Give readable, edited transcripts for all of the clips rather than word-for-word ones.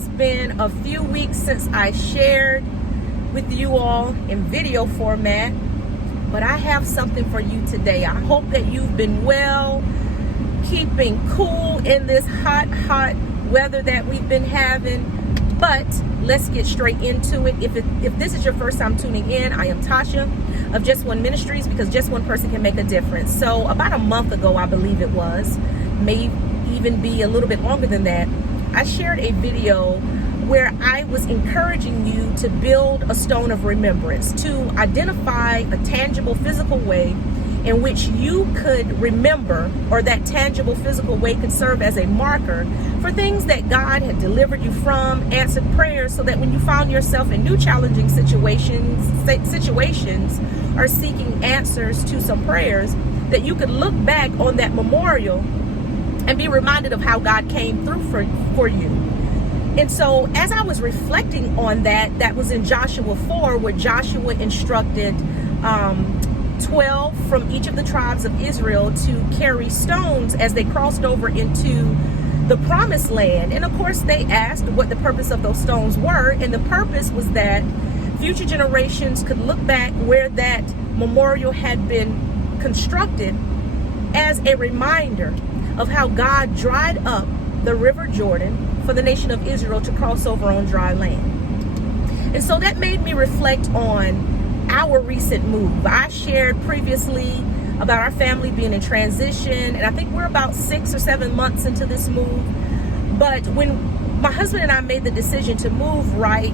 has been a few weeks since I shared with you all in video format, but I have something for you today. I hope that you've been well, keeping cool in this hot weather that we've been having. But let's get straight into it. If this is your first time tuning in, I am Tasha of Just One Ministries, because just one person can make a difference. So about a month ago, I believe it was, may even be a little bit longer than that, I shared a video where I was encouraging you to build a stone of remembrance, to identify a tangible physical way in which you could remember, or that tangible physical way could serve as a marker for things that God had delivered you from, answered prayers, so that when you found yourself in new challenging situations or seeking answers to some prayers, that you could look back on that memorial and be reminded of how God came through for you. And so as I was reflecting on that was in Joshua 4, where Joshua instructed 12 from each of the tribes of Israel to carry stones as they crossed over into the promised land. And of course, they asked what the purpose of those stones were. And the purpose was that future generations could look back where that memorial had been constructed as a reminder of how God dried up the River Jordan for the nation of Israel to cross over on dry land. And so that made me reflect on our recent move. I shared previously about our family being in transition, and I think we're about 6 or 7 months into this move. But when my husband and I made the decision to move, right,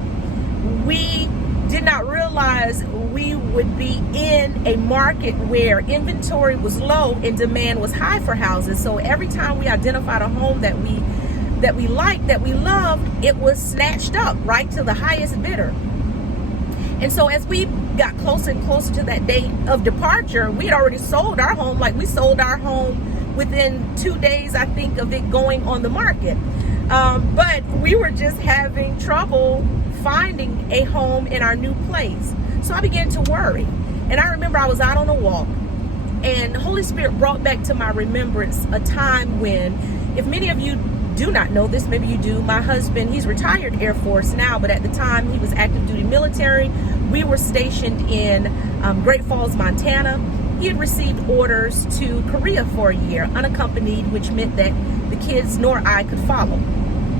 we did not realize we would be in a market where inventory was low and demand was high for houses. So every time we identified a home that we liked, that we loved, it was snatched up right to the highest bidder. And so as we got closer and closer to that date of departure, we had already sold our home. Like, we sold our home within 2 days, I think, of it going on the market. But we were just having trouble finding a home in our new place. So I began to worry. And I remember I was out on a walk, and the Holy Spirit brought back to my remembrance a time when, if many of you do not know this, maybe you do, my husband, he's retired Air Force now, but at the time he was active duty military. We were stationed in Great Falls, Montana. He had received orders to Korea for a year, unaccompanied, which meant that the kids nor I could follow.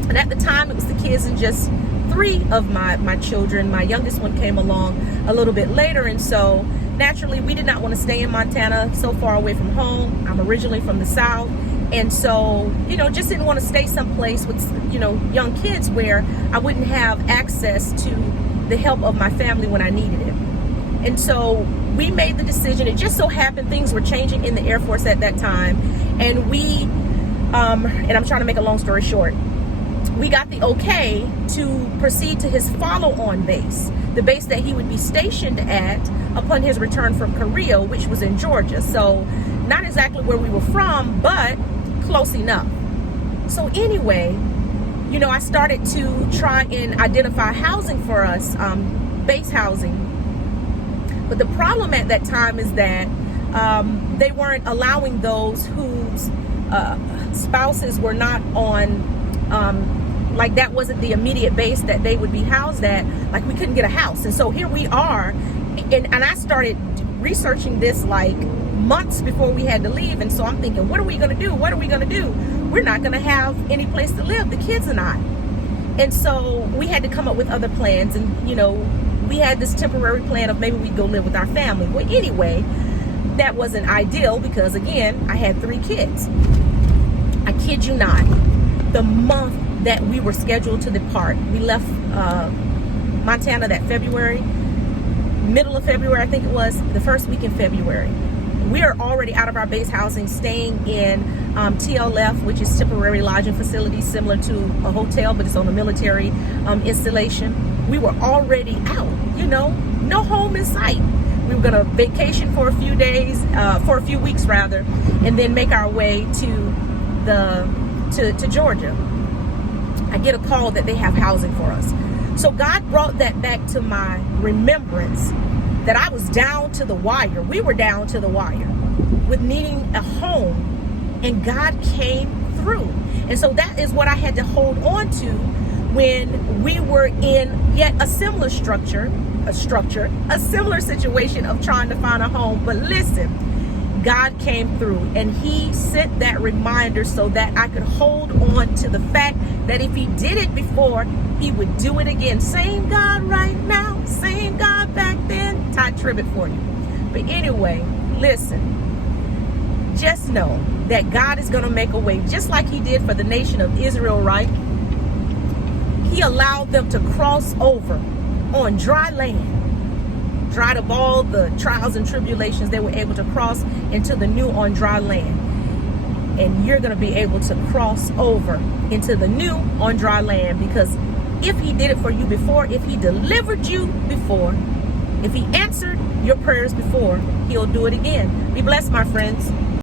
And at the time, it was the kids and just 3 of my children. My youngest one came along a little bit later, and so naturally we did not want to stay in Montana so far away from home. I'm originally from the South, and so, just didn't want to stay someplace with, young kids where I wouldn't have access to the help of my family when I needed it. And so we made the decision. It just so happened things were changing in the Air Force at that time, and we, and I'm trying to make a long story short, we got the okay to proceed to his follow-on base, the base that he would be stationed at upon his return from Korea, which was in Georgia. So not exactly where we were from, but close enough. So anyway, I started to try and identify housing for us, base housing. But the problem at that time is that they weren't allowing those whose spouses were not on, like, that wasn't the immediate base that they would be housed at. Like, we couldn't get a house. And so here we are. And I started researching this like months before we had to leave. And so I'm thinking, what are we going to do? What are we going to do? We're not going to have any place to live, the kids and I. And so we had to come up with other plans. And, we had this temporary plan of maybe we'd go live with our family. Well, anyway, that wasn't ideal because, again, I had 3 kids. I kid you not. The month that we were scheduled to depart, we left Montana that February, middle of February, I think it was, the first week in February. We are already out of our base housing, staying in TLF, which is temporary lodging facility, similar to a hotel, but it's on a military installation. We were already out, no home in sight. We were going to vacation for a few days, for a few weeks rather, and then make our way to Georgia. I get a call that they have housing for us. So God brought that back to my remembrance, that I was down to the wire. We were down to the wire with needing a home, and God came through. And so that is what I had to hold on to when we were in yet a similar a similar situation of trying to find a home. But listen, God came through and he sent that reminder so that I could hold on to the fact that if he did it before, he would do it again. Same God right now, same God back then. Ty Tribbett for you. But anyway, listen, just know that God is going to make a way, just like he did for the nation of Israel, right? He allowed them to cross over on dry land. Dried up all the trials and tribulations, they were able to cross into the new on dry land. And you're going to be able to cross over into the new on dry land, because if he did it for you before, if he delivered you before, if he answered your prayers before, he'll do it again. Be blessed, my friends.